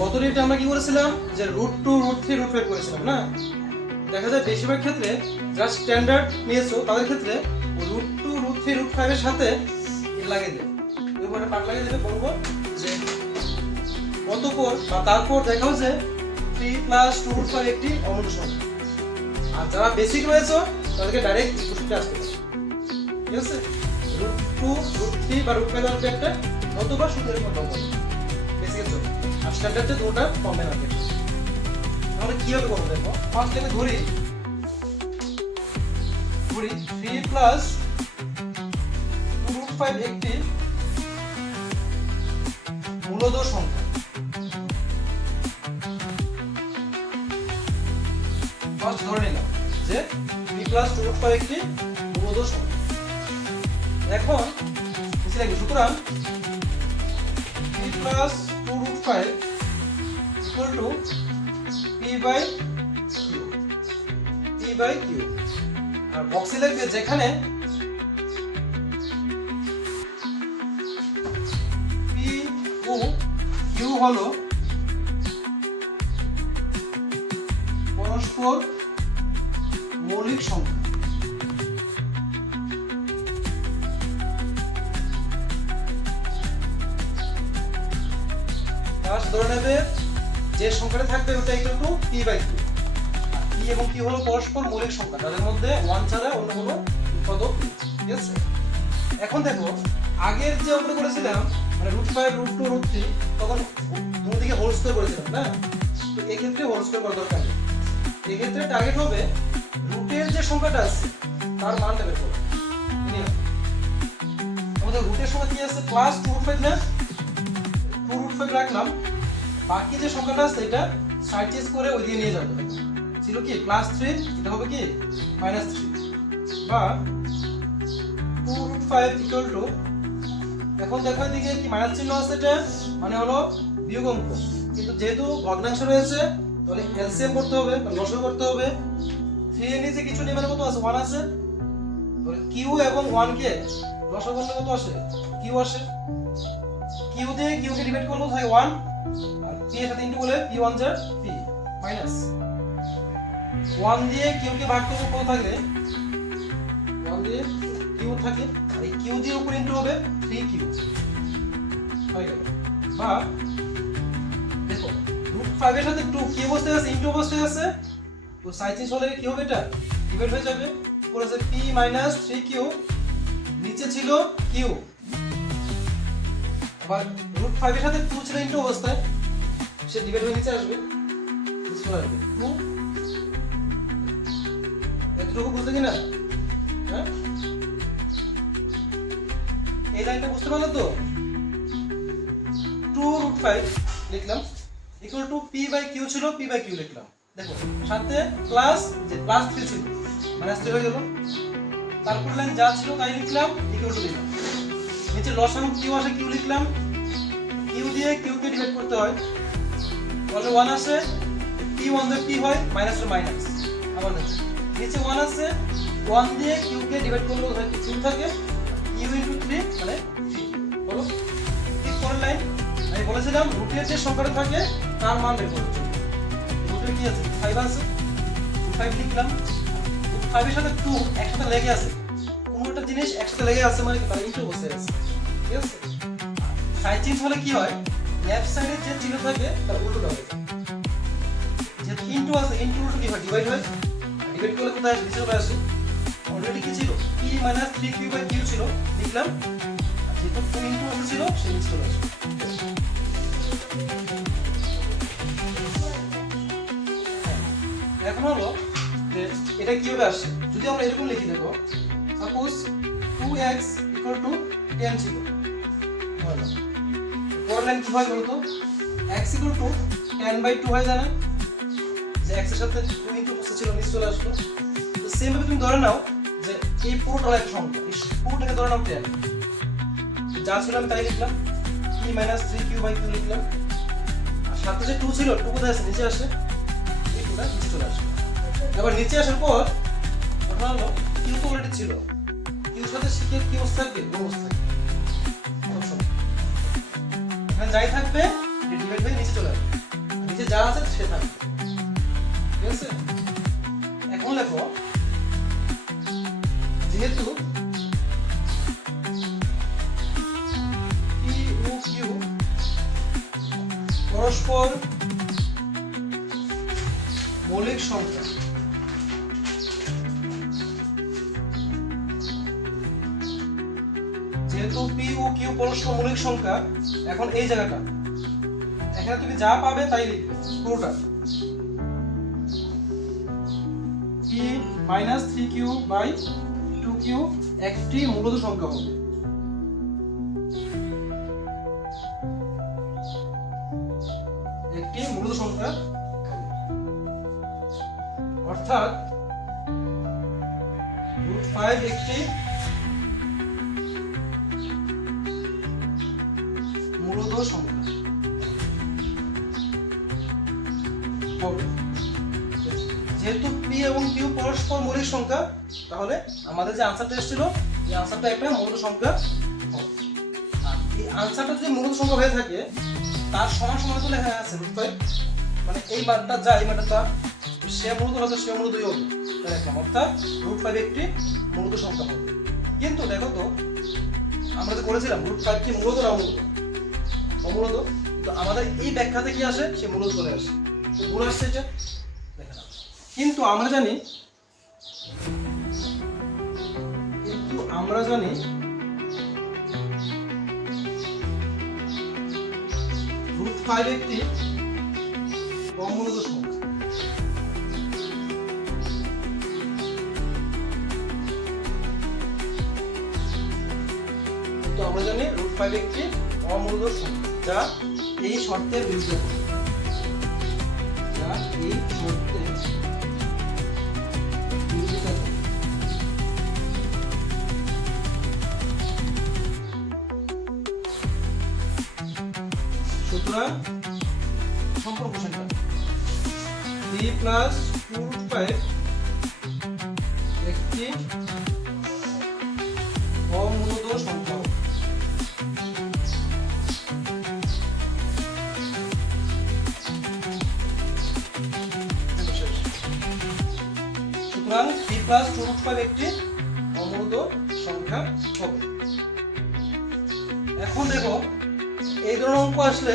গত রেটে আমরা কি করেছিলাম যে √2 √3 √5 করেছিলাম না। দেখা যায় বেশিরভাগ ক্ষেত্রে যারা স্ট্যান্ডার্ড নিয়েছো তাদের ক্ষেত্রে √2 √3 √5 এর সাথে লাগিয়ে দেবে, এরপরে পার্ট লাগিয়ে দেবে। বলবো যে অতঃপর বা তারপর দেখাও যে 3 + 2 √5 একটি অমূল্য সংখ্যা। আর যারা বেসিক রয়েছে তাদেরকে ডাইরেক্ট ইকুয়েশনটা আসতে পারে, ঠিক আছে। √2 √3 বা √5 আসবে একটা, অথবা সূত্রের মতো হবে বেসিকের জন্য। আর স্ট্যান্ডার্ডে দুটোটা কমবে না। তাহলে কিভাবে করব দেখো। ফার্স্ট আমি ধরি 3 + 2 √5 একটি মূলদ সংখ্যা। ফার্স্ট ধরে নিলাম যে 3 + 2 √5 একটি মূলদ সংখ্যা। এখন নিচে লিখি, সুতরাং 3 + 2 √5 = p/q। আর বক্সে লিখবে যেখানে p ও q হলো পরস্পর মৌলিক সংখ্যা। ফার্স্ট ধরে নেবে যে সংখ্যাটা থাকবে ওটা = p/q। p এবং q হলো পরস্পর মৌলিক সংখ্যা, তাদের মধ্যে 1 ছাড়া অন্য কোনো পদক নেই, ঠিক আছে। এখন দেখো আগের যে অঙ্কটা করেছিলাম মানে √5 √2 √3 তখন দুদিকে হোল স্কয়ার করেছিলাম না। তো এই ক্ষেত্রে হোল স্কয়ার করার দরকার নেই। এই ক্ষেত্রে টার্গেট হবে রুটের যে সংখ্যাটা আছে তার মানটা বের করা। আমাদের রুটের সংখ্যা কি আছে +2 √5 না, 2 √5 রাখলাম। বাকি যে সংখ্যাটা আছে এটা সাইড চেঞ্জ করে ওই দিকে নিয়ে যাবে। ছিল কি +3, এটা হবে কি -3 বা 2 √5 = এখন দেখো এদিকে কি মাইনাস চিহ্ন আছে, এটা মানে হলো বিয়োগ অঙ্ক। কিন্তু যেহেতু ভগ্নাংশ রয়েছে তাহলে এলসিএম করতে হবে, লসাগু করতে হবে। 3 এর নিচে কিছু নেই মানে কত আছে 1 আছে। তাহলে কিউ এবং 1 কে লসাগু করলে কত আসে কিউ আসে। কিউ দিয়ে কিউ কে ডিভাইড করলে হয় 1 আর p এর সাথে ইনটু করলে p1 = p মাইনাস 1 দিয়ে কিউ কে ভাগ করব কত থাকে 1 দিয়ে কিউ থাকে, আর এই কিউ দিয়ে উপর ইনটু হবে 3q হয়ে গেল। বা দেখো √5 এর সাথে 2 কি অবস্থায় আছে ইনটু অবস্থায় আছে, তো সাইন চেঞ্জ হলে কি হবে এটা ডিভাইড হয়ে যাবে। উপরে আছে p - 3q, নিচে ছিল q। আবার √5 এর সাথে 2 ছিল ইনটু অবস্থায়, সে ডিভাইড হয়ে নিচে আসবে, নিচে আসবে 2। এতটুকু বুঝতে কি না? হ্যাঁ, এই লাইনটা বুঝতে পারলে তো। 2 √5 লিখলাম = p/q ছিল, p/q লিখলাম। দেখো সাথে প্লাস যে +3 ছিল -3 হয়ে গেল। তারপর লাইন যা ছিল তাই লিখলাম = দিলাম। নিচে লসাগু q আসে q লিখলাম, q দিয়ে q কে ডিভাইড করতে হয় তাহলে 1 আসে, p1 দিয়ে p হয় মাইনাস এর মাইনাস। আবার নিচে 1 আছে, 1 দিয়ে q কে ডিভাইড করলে হয় q থাকে, q * 3 মানে 3 হলো। ঠিক পরের লাইন আমি বলেছিলাম রুটের যে সংখ্যাটা থাকে তার মান বের করতে হবে। রুটের কি আছে 5 আছে, 5 লিখলাম। 5 এর সাথে 2 একসাথে লেগে আছে, কোনো একটা জিনিস একসাথে লেগে আছে মানে তার ইনটু বসে আছে, ঠিক আছে। সাইড চেঞ্জ হলে কি হয় লেফট সাইডে যে চিহ্ন থাকে তার উল্টোটা হবে। যে ইনটু আছে ইনটু উল্টো কি হয় ডিভাইড হয়, ডিভাইড করলে কোথায় আসে নিচে চলে আসে। অলরেডি কি ছিল p - 3q/q ছিল লিখলাম, আর যেটা 2 ইনটু আছে ছিল সেই নিচে চলে আসে। এখন হলো যে এটা কিভাবে আসে, যদি আমরা এরকম লিখি দেখো সাপোজ 2x = 10 ছিল, পরের লাইন কি হয় বলতো x = 10/2 হয় জানা, যে x এর সাথে 2 ইনটু বসে ছিল নিচে চলে আসলো। তো সেম ভাবে তুমি ধরে নাও যে এই পুরোটা একটা সংখ্যা, এই পুরোটাকে ধরে নাও 10, যা ছিল আমি তাই লিখলাম p - 3q/q লিখলাম। আর সাথে যে 2 ছিল 2 কোথায় আছে নিচে আসে, এই পুরোটা নিচে চলে আসে। এবার নিচে আসার পর ওটা হলো q তো অলরেডি ছিল, q এর সাথে শিখে কি অবস্থা থাকবে, অবস্থা থাকবে। এখানে যাই থাকবে ডিভাইড হয়ে নিচে চলে আসবে, নিচে যা আছে সে থাকবে। ঠিক আছে, এখন লেখো যেহেতু পি ও কিউ পরস্পর মৌলিক সংখ্যা, যেহেতু পি ও কিউ পরস্পর মৌলিক সংখ্যা, এখন এই জায়গাটা এখানে তুমি যা পাবে তাই লিখবে পুরোটা। P minus 3q by 2q একটি মূলদ সংখ্যা হবে। একটি মূলদ সংখ্যা হবে, অর্থাৎ √5 একটি মূলদ সংখ্যা হবে। যেহেতু পি এবং কিউ পরস্পর মৌলিক সংখ্যা, তাহলে আমাদের যে আনসারটা এসেছিল এই আনসারটা একটা মূলদ সংখ্যা হবে। আর এই আনসারটা যদি মূলদ সংখ্যা হয়ে থাকে তার সমান সমান তো লেখা আছে √5, মানে এই মানটা যা এই মানটা তা সে মূলদ হলে সে মূলদই হবে, তাই লিখলাম। অর্থাৎ √5 একটি মূলদ সংখ্যা হবে। কিন্তু দেখো তো আমরা যে করেছিলাম √5 কি মূলদ না অমূলদ? অমূলদ। তো আমাদের এই ব্যাখ্যাতে কি আসে, সে মূলদ চলে আসে, তো গুণ আসছে এটা দেখে নাও। কিন্তু আমরা জানি √5 একটি অমূলদ সংখ্যা। তো আমরা জানি √5 একটি অমূলদ সংখ্যা যা এই শর্তের বিরুদ্ধে, যা এই শর্তের বিরোধিতা করে। সুতরাং সম্পূর্ণ কোশ্চেনটা 3 + 2√5 একটি অমূলদ সংখ্যা। সুতরাং 3 + 2√5 একটি অমূলদ সংখ্যা হবে। এখন দেখো এই ধরনের অঙ্ক আসলে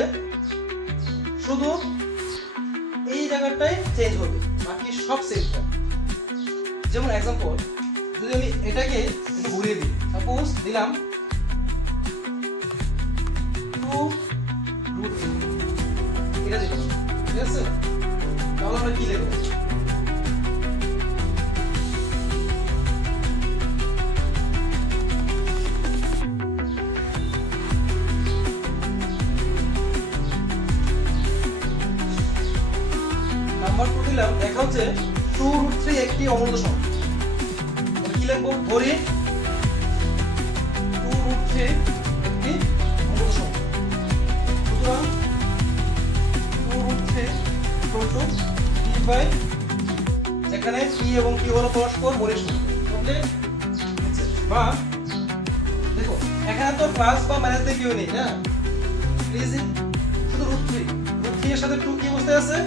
শুধু এই জায়গাটাই চেঞ্জ হবে, বাকি সব সেম থাকবে। যেমন एग्जांपल যদি আমি এটাকে একটু ঘুরিয়ে দিই, সাপোজ দিলাম 2√2, এটা দিলাম, ঠিক আছে? তাহলে আমরা কি লিখব? নাম্বার 2 দিলাম, দেখা হচ্ছে 2√3 একটি অমূলদ সংখ্যা। তাহলে কি লিখব? ধরি 2√3 একটি অমূলদ সংখ্যা। সুতরাং 2√3 p বাই, যেখানে p এবং q হলো পরস্পর মৌলিক সংখ্যা। ওকে, বা দেখো এখানে তো প্লাস বা মাইনাস দিয়ে কেউ নেই না, প্লিজ শুধু √3 এর সাথে 2 কি বসতে আছে,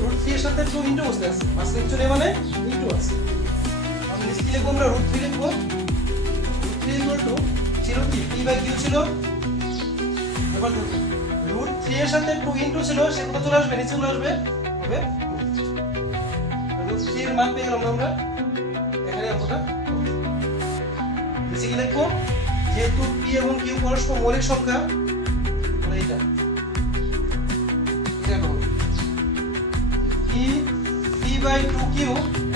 √3 এর সাথে 2 ইনটু বসতে আছে, মাঝখানে কিছু নেই মানে ইনটু আছে। আমরা নিচে কি লিখব? আমরা √3 লিখব। √3 ছিল কি p বাই q ছিল। এবার দেখো √3 এর সাথে 2 ইনটু ছিল, সে কত চলে আসবে? নিচে চলে আসবে, হবে √3 এর মান পেয়ে গেলাম আমরা। এখানে অঙ্কটা নিচে কি লিখব? যেহেতু p এবং q পরস্পর মৌলিক সংখ্যা, তাহলে এটা হবে p বাই 2q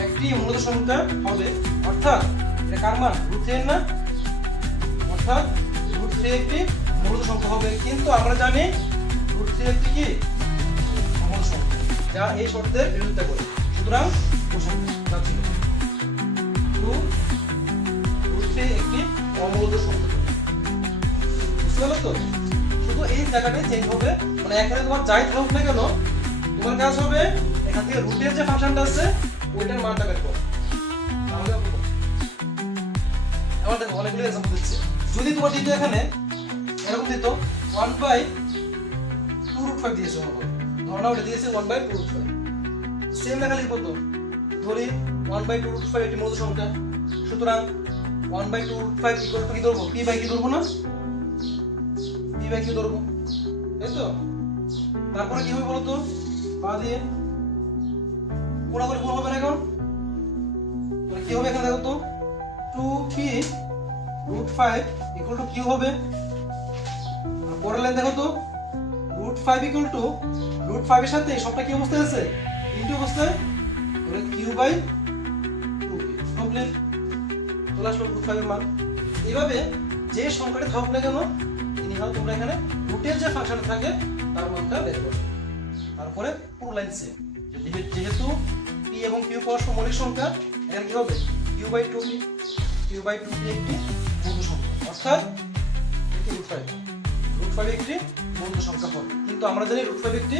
একটি মূলদ সংখ্যা হবে। অর্থাৎ এটা কার মান? √3 এর না, অর্থাৎ √3 একটি মূলদ সংখ্যা হবে। কিন্তু আমরা জানি √3 একটি কি অমূলদ সংখ্যা, যা এই শর্তের বিরোধিতা করে। সুতরাং কোশ্চেনটা ছিল √3 একটি অমূলদ সংখ্যা। বুঝতে পারলে তো? শুধু এই জায়গাটাই চেঞ্জ হবে, মানে এখানে তোমার যাই থাকুক না কেন, তোমার কাজ হবে এখান থেকে রুটের যে ফাংশনটা আছে ওইটার মানটা বের করো। তাহলে আমার দেখো অনেকগুলো एग्जांपल দিচ্ছি। যদি তোমার দিত এখানে এরকম দিত 1/√3 5 দিয়েছে মনে করো, ধরো না ওটা দিয়েছে 1/2 √5। সেম লেখা লিখবো তো, ধরি 1/2 √5 একটি মৌলিক সংখ্যা, সুতরাং 1/2 √5 ইকুয়াল টু কি ধরবো, p বাই কি ধরবো না, p বাই কি ধরবো, তাই তো। তারপরে কি হবে বলো তো, পা দিয়ে গুণাগুণি গুণ হবে না এখন, তাহলে কি হবে এখানে দেখো তো, 2p √5 ইকুয়াল টু কি হবে, আর পরের লাইন দেখো তো, √5 ইকুয়াল টু √5 এর সাথে সবটা কি অবস্থায় আছে, ইনটু অবস্থায়, তাহলে q বাই 2p কমপ্লিট, চলে আসলো √5 এর মান। এইভাবে যে সংখ্যাটা থাকুক না কেন, এনিহাও তোমরা এখানে রুটের যে ফাংশনটা থাকে তার মানটা বের করবে। তারপরে পুরো লাইন সেম, যেহেতু p এবং q পরস্পর মৌলিক সংখ্যা, এখানে কি হবে, q by 2p, q by 2p একটি মৌলিক সংখ্যা, অর্থাৎ √5 একটি মৌলিক সংখ্যা হবে। কিন্তু আমরা জানি √5 একটি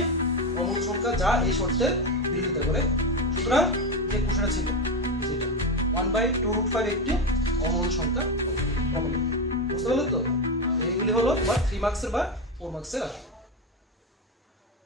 অমূল সংখ্যা, যা এই শর্তের বিরোধিতা করে। সুতরাং যে কোশ্চেনটা ছিল যেটা 1/2 √5 একটি অমূল সংখ্যা হবে। বুঝতে পারলে তো? এইগুলি হলো তোমার 3 মার্কসের বা 4 মার্কসের আসবে।